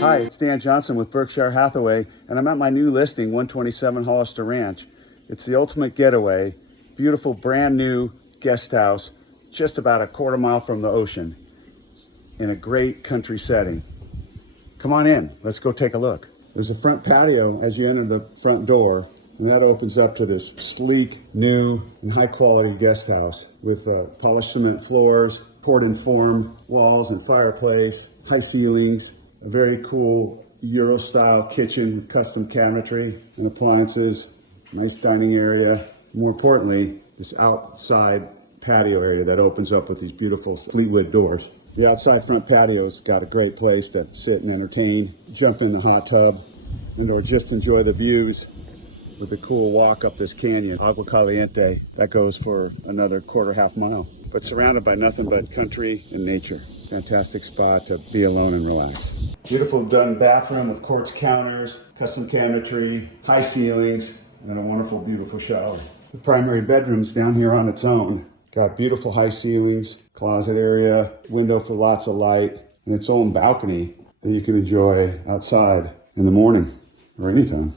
Hi, it's DanJohnson with Berkshire Hathaway, and I'm at my new listing, 127 Hollister Ranch. It's the ultimate getaway, beautiful brand new guest house, just about a quarter mile from the ocean, in a great country setting. Come on in, let's go take a look. There's a front patio as you enter the front door, and that opens up to this sleek, new, and high-quality guest house with polished cement floors, poured-in form walls and fireplace, high ceilings, a very cool Euro-style kitchen with custom cabinetry and appliances, nice dining area. More importantly, this outside patio area that opens up with these beautiful Fleetwood doors. The outside front patio's got a great place to sit and entertain, jump in the hot tub, or just enjoy the views with a cool walk up this canyon, Agua Caliente. That goes for another half mile, but surrounded by nothing but country and nature. Fantastic spot to be alone and relax. Beautiful done bathroom with quartz counters, custom cabinetry, high ceilings, and a wonderful, beautiful shower. The primary bedroom's down here on its own. Got beautiful high ceilings, closet area, window for lots of light, and its own balcony that you can enjoy outside in the morning or anytime.